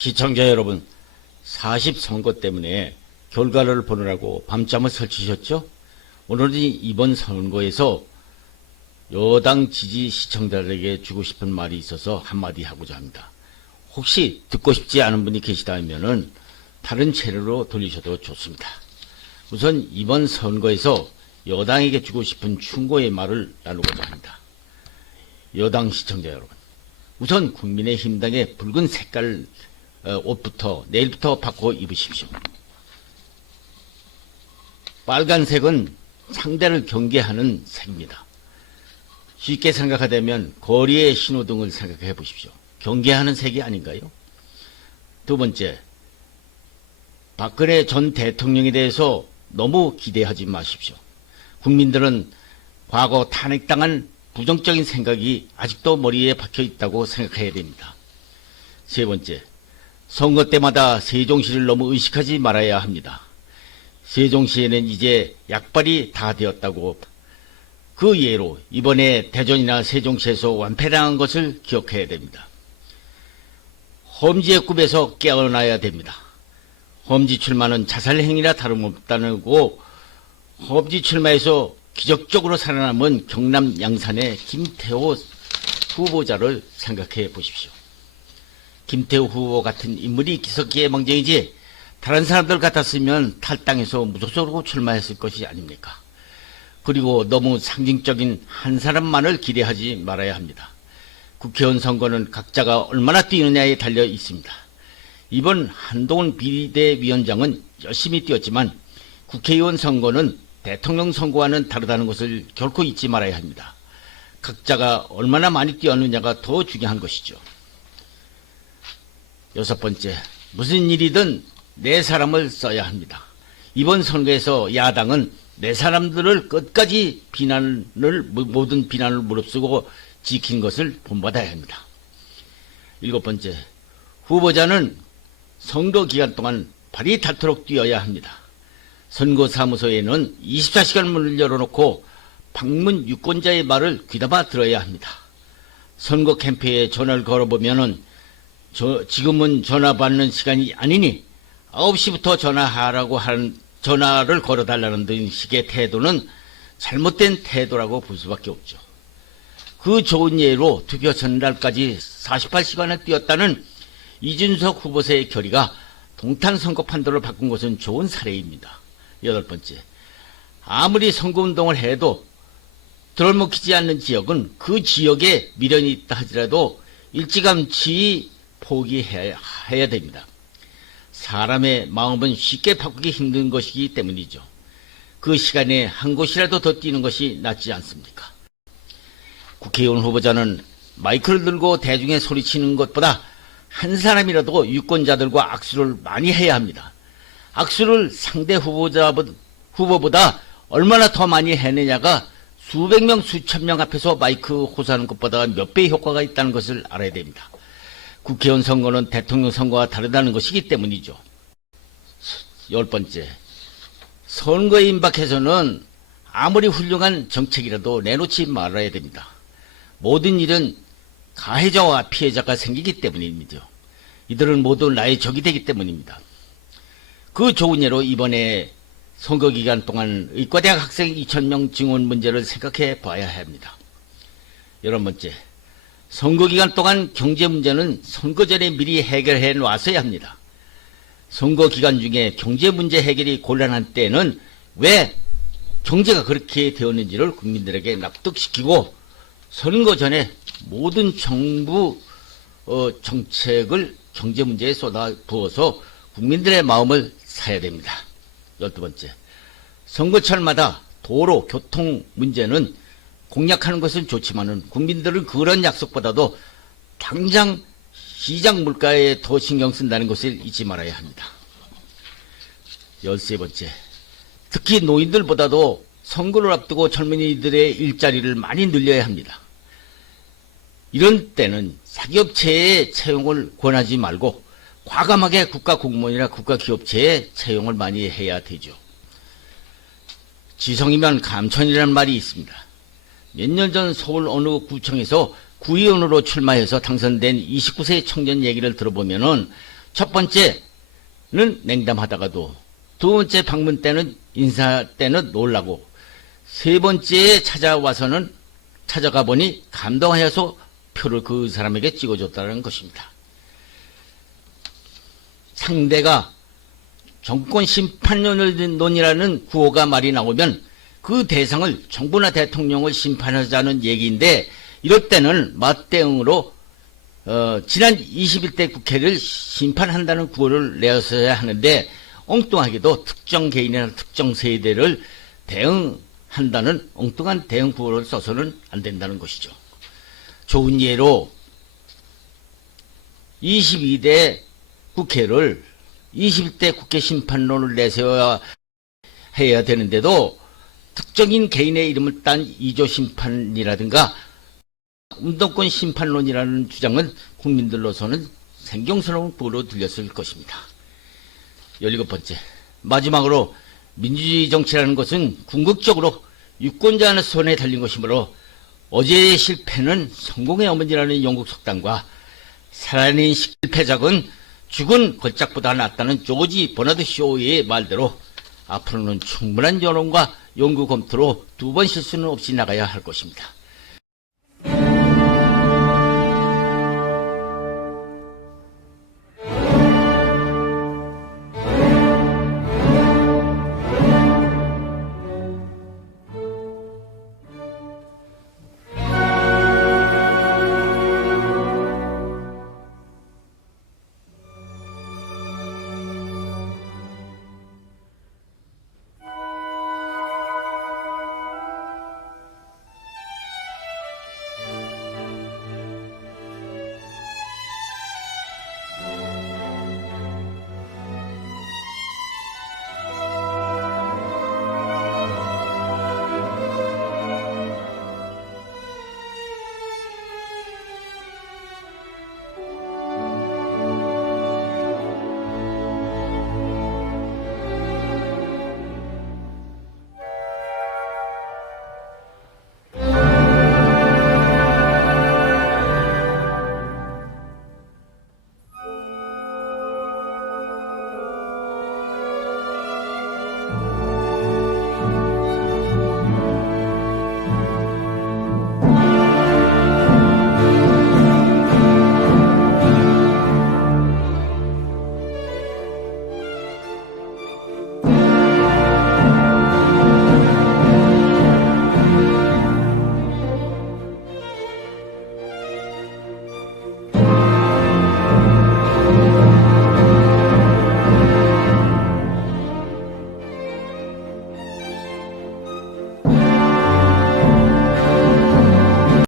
시청자 여러분, 40선거 때문에 결과를 보느라고 밤잠을 설치셨죠? 오늘은 이번 선거에서 여당 지지 시청자들에게 주고 싶은 말이 있어서 한마디 하고자 합니다. 혹시 듣고 싶지 않은 분이 계시다면 다른 채널로 돌리셔도 좋습니다. 우선 이번 선거에서 여당에게 주고 싶은 충고의 말을 나누고자 합니다. 여당 시청자 여러분, 우선 국민의힘당의 붉은 색깔 옷부터 내일부터 바꿔 입으십시오. 빨간색은 상대를 경계하는 색입니다. 쉽게 생각하자면 거리의 신호등을 생각해 보십시오. 경계하는 색이 아닌가요? 두 번째, 박근혜 전 대통령에 대해서 너무 기대하지 마십시오. 국민들은 과거 탄핵당한 부정적인 생각이 아직도 머리에 박혀 있다고 생각해야 됩니다. 세 번째, 선거 때마다 세종시를 너무 의식하지 말아야 합니다. 세종시에는 이제 약발이 다 되었다고, 그 예로 이번에 대전이나 세종시에서 완패당한 것을 기억해야 됩니다. 험지의 꿈에서 깨어나야 됩니다. 험지 출마는 자살행위나 다름없다는 거, 험지 출마에서 기적적으로 살아남은 경남 양산의 김태호 후보자를 생각해 보십시오. 김태호 후보 같은 인물이 기석기의 망정이지 다른 사람들 같았으면 탈당해서 무소속으로 출마했을 것이 아닙니까? 그리고 너무 상징적인 한 사람만을 기대하지 말아야 합니다. 국회의원 선거는 각자가 얼마나 뛰느냐에 달려 있습니다. 이번 한동훈 비대위원장은 열심히 뛰었지만 국회의원 선거는 대통령 선거와는 다르다는 것을 결코 잊지 말아야 합니다. 각자가 얼마나 많이 뛰었느냐가 더 중요한 것이죠. 여섯 번째, 무슨 일이든 내 사람을 써야 합니다. 이번 선거에서 야당은 내 사람들을 끝까지 모든 비난을 무릅쓰고 지킨 것을 본받아야 합니다. 일곱 번째, 후보자는 선거 기간 동안 발이 닳도록 뛰어야 합니다. 선거사무소에는 24시간 문을 열어놓고 방문 유권자의 말을 귀담아 들어야 합니다. 선거 캠프에 전화를 걸어보면은 지금은 전화 받는 시간이 아니니 9시부터 전화하라고 하는, 전화를 걸어달라는 등 식의 태도는 잘못된 태도라고 볼 수밖에 없죠. 그 좋은 예로 투표 전날까지 48시간을 뛰었다는 이준석 후보자의 결의가 동탄 선거 판도를 바꾼 것은 좋은 사례입니다. 여덟 번째, 아무리 선거운동을 해도 들어먹히지 않는 지역은 그 지역에 미련이 있다 하더라도 일찌감치 포기해야 됩니다. 사람의 마음은 쉽게 바꾸기 힘든 것이기 때문이죠. 그 시간에 한 곳이라도 더 뛰는 것이 낫지 않습니까? 국회의원 후보자는 마이크를 들고 대중에 소리치는 것보다 한 사람이라도 유권자들과 악수를 많이 해야 합니다. 악수를 상대 후보보다 얼마나 더 많이 해내냐가 수백 명, 수천 명 앞에서 마이크 호소하는 것보다 몇 배의 효과가 있다는 것을 알아야 됩니다. 국회의원 선거는 대통령 선거와 다르다는 것이기 때문이죠. 열 번째, 선거에 임박해서는 아무리 훌륭한 정책이라도 내놓지 말아야 됩니다. 모든 일은 가해자와 피해자가 생기기 때문입니다. 이들은 모두 나의 적이 되기 때문입니다. 그 좋은 예로 이번에 선거 기간 동안 의과대학 학생 2,000명 증원 문제를 생각해 봐야 합니다. 열한 번째, 선거 기간 동안 경제 문제는 선거 전에 미리 해결해 놨어야 합니다. 선거 기간 중에 경제 문제 해결이 곤란한 때는 왜 경제가 그렇게 되었는지를 국민들에게 납득시키고 선거 전에 모든 정부 정책을 경제 문제에 쏟아 부어서 국민들의 마음을 사야 됩니다. 12번째, 선거철마다 도로, 교통 문제는 공약하는 것은 좋지만은 국민들은 그런 약속보다도 당장 시장 물가에 더 신경 쓴다는 것을 잊지 말아야 합니다. 13번째, 특히 노인들보다도 선거를 앞두고 젊은이들의 일자리를 많이 늘려야 합니다. 이런 때는 사기업체의 채용을 권하지 말고 과감하게 국가공무원이나 국가기업체에 채용을 많이 해야 되죠. 지성이면 감천이라는 말이 있습니다. 몇 년 전 서울 어느 구청에서 구의원으로 출마해서 당선된 29세 청년 얘기를 들어보면은 첫 번째는 냉담하다가도, 두 번째 방문 때는 인사 때는 놀라고, 세 번째에 찾아가 보니 감동하여서 표를 그 사람에게 찍어줬다는 것입니다. 상대가 정권 심판론이라는 구호가 말이 나오면 그 대상을 정부나 대통령을 심판하자는 얘기인데, 이럴 때는 맞대응으로 지난 21대 국회를 심판한다는 구호를 내었어야 하는데, 엉뚱하게도 특정 개인이나 특정 세대를 대응한다는 엉뚱한 대응 구호를 써서는 안 된다는 것이죠. 좋은 예로 22대 국회를 21대 국회 심판론을 내세워야 해야 되는데도 특정인 개인의 이름을 딴 2조 심판이라든가 운동권 심판론이라는 주장은 국민들로서는 생경스러운 구호로 들렸을 것입니다. 17번째, 마지막으로 민주주의 정치라는 것은 궁극적으로 유권자의 손에 달린 것이므로 어제의 실패는 성공의 어머니라는 영국 속담과 살아낸 실패작은 죽은 걸작보다 낫다는 조지 버나드 쇼의 말대로 앞으로는 충분한 여론과 연구 검토로 두 번 실수는 없이 나가야 할 것입니다.